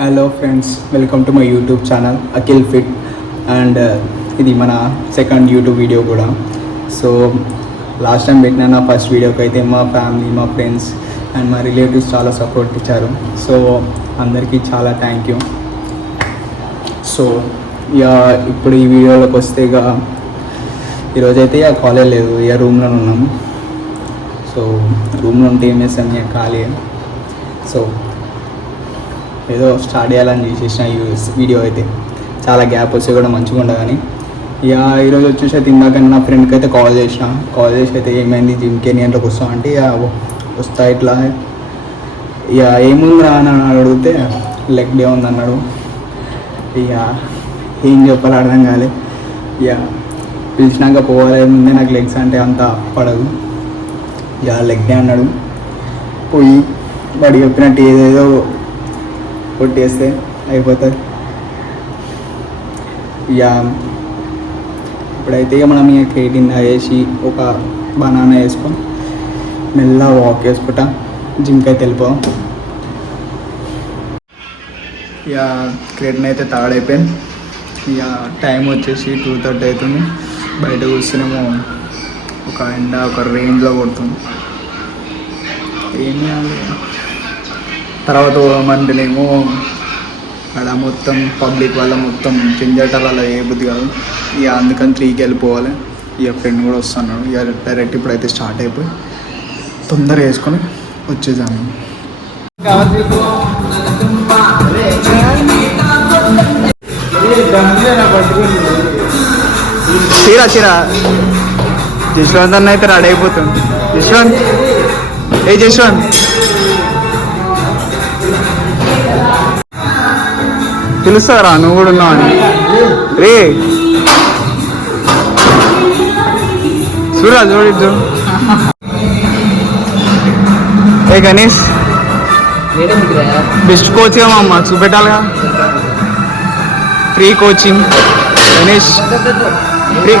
Hello friends, welcome to my YouTube channel Akhil fit. And ఇది మన second YouTube video కూడా. So last time పెట్టిన నా ఫస్ట్ వీడియోకి అయితే మా ఫ్యామిలీ, మా ఫ్రెండ్స్ అండ్ మా రిలేటివ్స్ చాలా సపోర్ట్ ఇచ్చారు. సో అందరికీ చాలా థ్యాంక్ యూ. సో ఇక ఇప్పుడు ఈ వీడియోలోకి వస్తే ఇక ఈరోజైతే ఇక కాలేజ్ లేదు, ఇక రూమ్లో ఉన్నాము. సో రూమ్లో ఉంటే ఏం చేస్తాం, ఇక ఖాళీ. సో ఏదో స్టార్ట్ చేయాలని చేసేసిన ఈ వీడియో అయితే. చాలా గ్యాప్ వస్తే కూడా మంచిగా ఉండదని ఇక ఈరోజు వచ్చేసి అయితే ఇందాక నా ఫ్రెండ్కి అయితే కాల్ చేసి అయితే ఏమైంది, జిమ్కి ఎన్ని గంటలకు వస్తాం అంటే ఇక వస్తా ఇట్లా. ఇక ఏముంది రా అని అడిగితే లెగ్ డే ఉంది అన్నాడు. ఇక ఏం చెప్పాలి అర్థం కాలే. ఇక పిలిచినాక పోవాలి ముందే, నాకు లెగ్స్ అంటే అంత పడదు. ఇక లెగ్ డే అన్నాడు, పోయి వాడు చెప్పినట్టు ఏదేదో కొట్టేస్తే అయిపోతుంది. ఇక ఇప్పుడైతే మనం ఇక క్రియేటిన్ వేసి ఒక బనానా వేసుకొని మెల్లగా వాక్ వేసుకుంటా జిమ్కి అయితే వెళ్ళిపోదాం. ఇక క్రియేటిన్ అయితే తాగడైపోయింది. ఇక టైం వచ్చేసి 2:30 అవుతుంది. బయట కూర్చునేమో ఒక ఎండ ఒక రేంజ్లో కొడుతుంది. ఏం చేయాలి తర్వాత మంటనేమో అక్కడ మొత్తం పబ్లిక్ వల్ల మొత్తం చింజటాలు అలా ఏ బుద్ధి కాదు. ఇక అందుకని 3కి వెళ్ళిపోవాలి. ఇక ఫ్రెండ్ కూడా వస్తున్నాడు. ఇక డైరెక్ట్ ఇప్పుడైతే స్టార్ట్ అయిపోయి తొందరగా వేసుకొని వచ్చేసాము. చీరా జశ్వంత్ అన్న అయితే రెడీ అయిపోతుంది. జశ్వంత్ తెలుస్తారా నువ్వు కూడా ఉన్నావు అని రే చూడా చూడిద్దు. ఏ గణేష్ బెస్ట్ కోచ్ అమ్మా చూపెట్టాలిగా. Free coaching Ganesh, free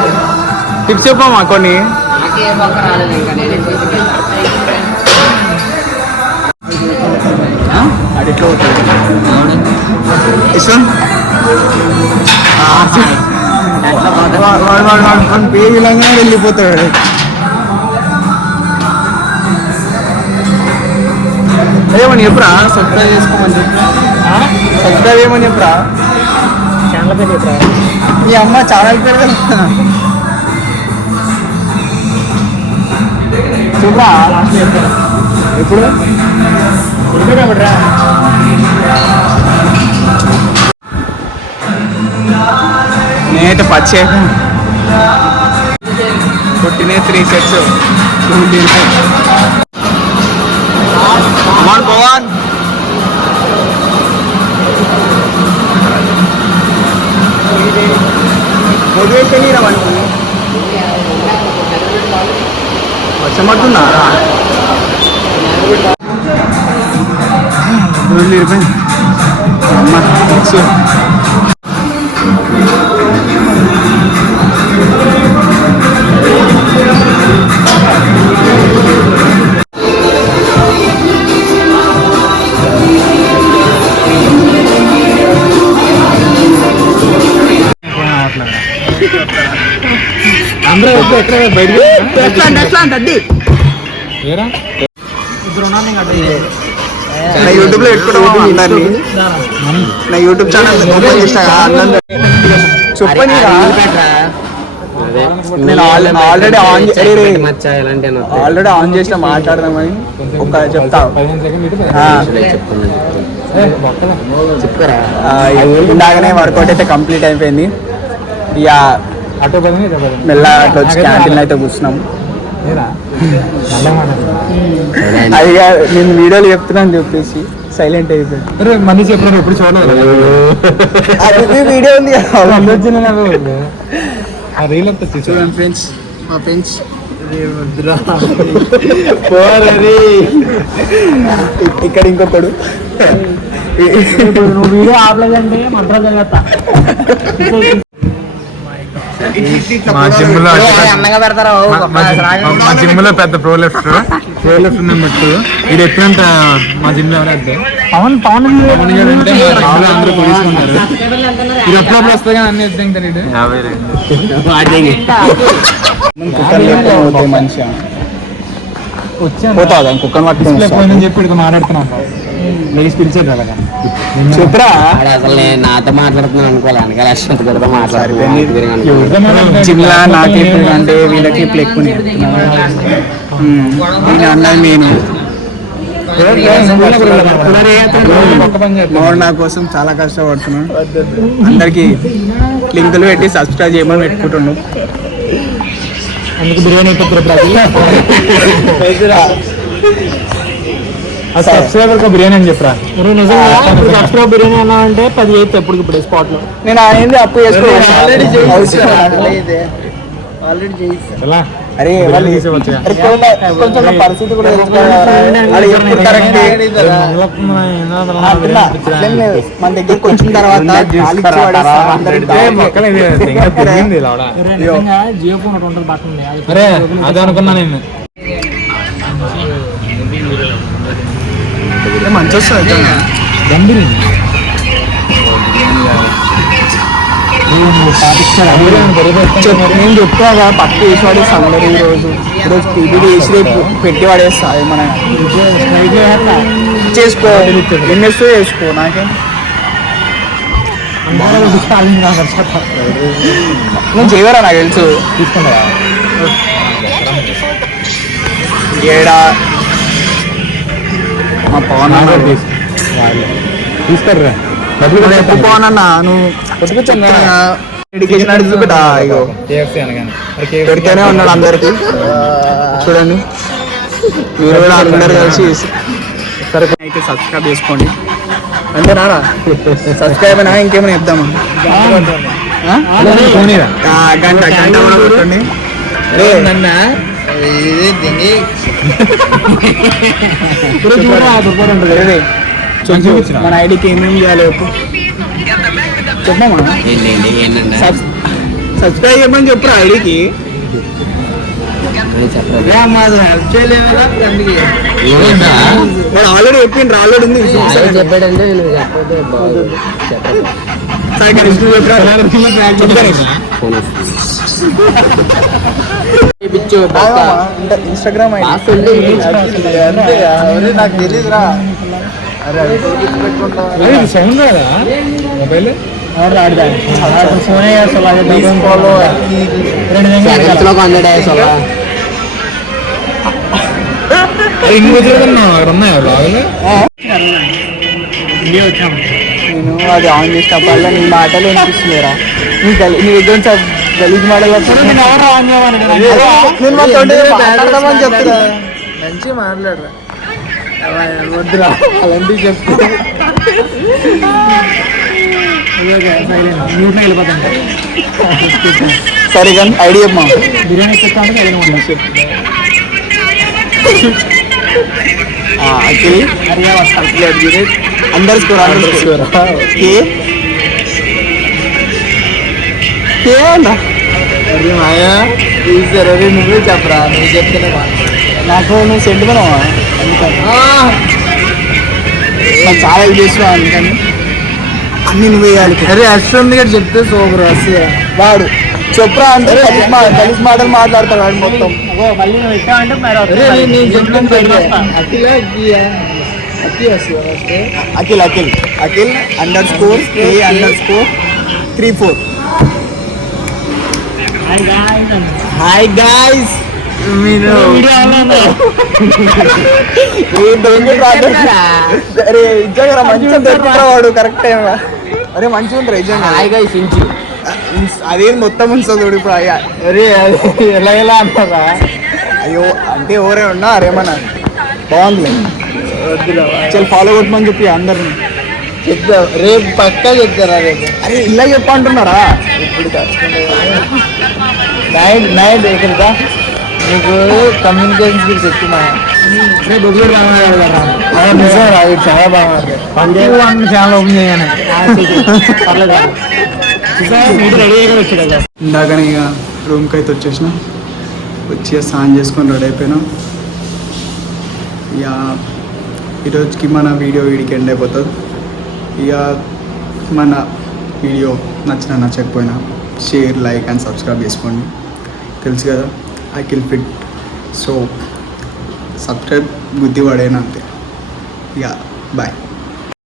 tips చెప్పమ్మా కొన్ని. అడిట్లో పేరు ఇలాగానే వెళ్ళిపోతాడు. ఏమని చెప్పురా, సబ్స్క్రైబ్ చేసుకోమని చెప్పి. సబ్స్క్రైబ్ ఏమని చెప్పురా, ఛానల్ పేరు చెప్పురా. మీ అమ్మ ఛానల్ పేరు కదా చూపరా. ఎప్పుడు కాబట్రా నేనైతే పచ్చి కొట్టినే 3 sets పవన్. మోటివేషన్ ఇవ్వమని వచ్చి పడుతున్నారా అమ్మ. నా యూట్యూబ్లో పెట్టుకుంటాం. నా యూట్యూబ్ ఛానల్ ఓపెన్ చేస్తా చెప్పని. నేను ఆల్రెడీ ఆన్ చేసిన మాట్లాడదామని ఒక చెప్తా. ఇందాకనే వర్కౌట్ అయితే కంప్లీట్ అయిపోయింది. ఇక మెల్ల అట్లా వచ్చి క్యాంటీన్ అయితే కూర్చున్నాము. అది నేను వీడియోలు చెప్తున్నాను చెప్పేసి సైలెంట్ అయిపోయింది. మనీ చెప్పిన ఎప్పుడు చూడలేదు. వీడియో ఉంది చూడండి ఫ్రెండ్స్, మా ఫ్రెండ్స్ ఇక్కడ ఇంకొకడు. నువ్వు వీడియో ఆపలేదంటే మంత్రం జరుగుతా. మా జిమ్ లో అన్నగా పెడతారా మా జిమ్ లో పెద్ద ప్రో లెఫ్ట్ ఉన్నట్టు ఇది ఎట్లంట మా జిమ్ లో ఎవరైతే పవన్ అంటే అందరూ తీసుకున్నారు ఇది ఎప్పుడప్పుడు వస్తాయి కానీ అన్ని ఎత్తాం మంచిగా పోతా కుక్కర్ పట్టుకొని చెప్పి ఇక్కడ మాట్లాడుతున్నాం లేచి పిలిచేది అలాగా చెప్పరా అసలు నేను నాతో మాట్లాడుతున్నాను అనుకోవాలి వెనకాల అశ్వంత్ గారితో మాట్లాడుతున్నాను జిమ్లా నా క్లిప్ అంటే వీళ్ళ క్లిప్లు ఎక్కువ అన్నది నేను మోడు నా కోసం చాలా కష్టపడుతున్నాను అందరికి లింకులు పెట్టి సబ్స్క్రైబ్ చేయమని పెట్టుకుంటున్నాను అందుకు బిర్యానీ సబ్స్క్రైబర్ బిర్యానీ అని చెప్పరా సబ్స్క్రైబర్ బిర్యానీ అన్నా అంటే 10 అయితే ఎప్పుడు ఇప్పుడు స్పాట్ లో నేను అయింది అప్పు చేసుకోవాలి అరే కొంచెం పరిస్థితి కూడా మన దగ్గరకు వచ్చిన తర్వాత జియో ఫోన్ ఒకటి ఉంటుంది పక్కన అరే అదే అనుకున్నా నేను మంచి వస్తుంది నేను చెప్తా పట్టు వేసి పడేస్తా అందరూ ఈరోజు పీపీడీ వేసి రేపు పెట్టి పడేస్తా ఏమన్నా చేసుకో ఎన్ఎస్ఓ చేసుకో నాకేం నేను చేయవరా నాకు తెలుసు తీసుకుంటా ఏడా మా పవన్ తీసుకోర్రా ఎప్పుడు పవన్ అన్న నువ్వు ఎడ్యుకేషన్ అడుగుతా ఇగో పెడితేనే ఉన్నాడు అందరికి చూడండి మీరు కూడా అందరు కలిసి సరే అయితే సబ్స్క్రైబ్ చేసుకోండి అంతే నారా సబ్స్క్రైబ్ అయినా ఇంకేమైనా చెప్దామా గంట గంట కూడా కొట్టండి మన ఐడికి ఏమేమి చేయాలి చెప్పమా సబ్స్క్రైబ్ చేయమని చెప్పురా ఐడికి ఆల్రెడీ చెప్పిండ్రు ఆల్రెడీ ఉంది చెప్పాడంటే ఇన్స్టాగ్రామ్ నాకు తెలియదురా సౌండ్ రాదా మొబైల్ అక్కడ ఉన్నాయా బాగా నేను అది ఆన్ చేసినప్పుడు నీ మాటలు వినిపిస్తున్నారా నీ దగ్గర గలీజ్ మాటలు మాట్లాడదామని చెప్తున్నా మంచిగా మాట్లాడరా వద్దురా అలాంటివి చెప్తే సరే కానీ ఐడియా చెప్పమా బిర్యానీ చెప్తా अंडर स्कोर अरे माया अरे నువ్వే చెప్పరా నువ్వు చెప్తే నాకు నువ్వు సెండ్ మనవా నాకు చాలా ఇది చేసినావు అందుకని అన్ని నువ్వు వేయాలి అరే అశ్వంత్ గారు చెప్తే సూపర్ వాడు చెప్పురా అంటే కలిసి మాటలు మాట్లాడతాడు వాడు మొత్తం మళ్ళీ నువ్వు ఇస్తావంటే Akhil Akhil Akhil _K__34 hi guys మీరు అరే నిజంగా మంచిగా దొరుకుతారా వాడు కరెక్ట్ టైం అరే మంచిగా ఉంటారు నిజంగా హాయ్ గాయ్స్ అదేం మొత్తం ఉంచుతుంది ఇప్పుడు అయ్యా అరే ఎలా ఎలా అంటారా అయ్యో అంటే ఎవరే ఉన్నా అరేమన్నా బాగుంది చల్ ఫాలో కొట్టమని చెప్పి అందరిని చెప్తా రేపు పక్కా చెప్తారా రేపు అరే ఇలా చెప్పంటున్నారా ఇప్పుడు నైట్ ఎక్కడికా నీకు కమ్యూనికేషన్ స్కిల్స్ చెప్తున్నా రేపు నిజం రాదు చాలా బాగా చాలా ఓపెన్ చేయగానే ఇందాకనే ఇక రూమ్కి అయితే వచ్చేసిన వచ్చి స్నానం చేసుకొని రెడీ అయిపోయినా. ఇక ఈరోజుకి మన వీడియో వీడికి ఎండ్ అయిపోతుంది. ఇక మన వీడియో నచ్చకపోయినా షేర్, లైక్ అండ్ సబ్స్క్రైబ్ చేసుకోండి. తెలుసు కదా అఖిల్ ఫిట్. సో సబ్స్క్రైబ్ గుద్ది పడేనా అంతే. ఇక బాయ్.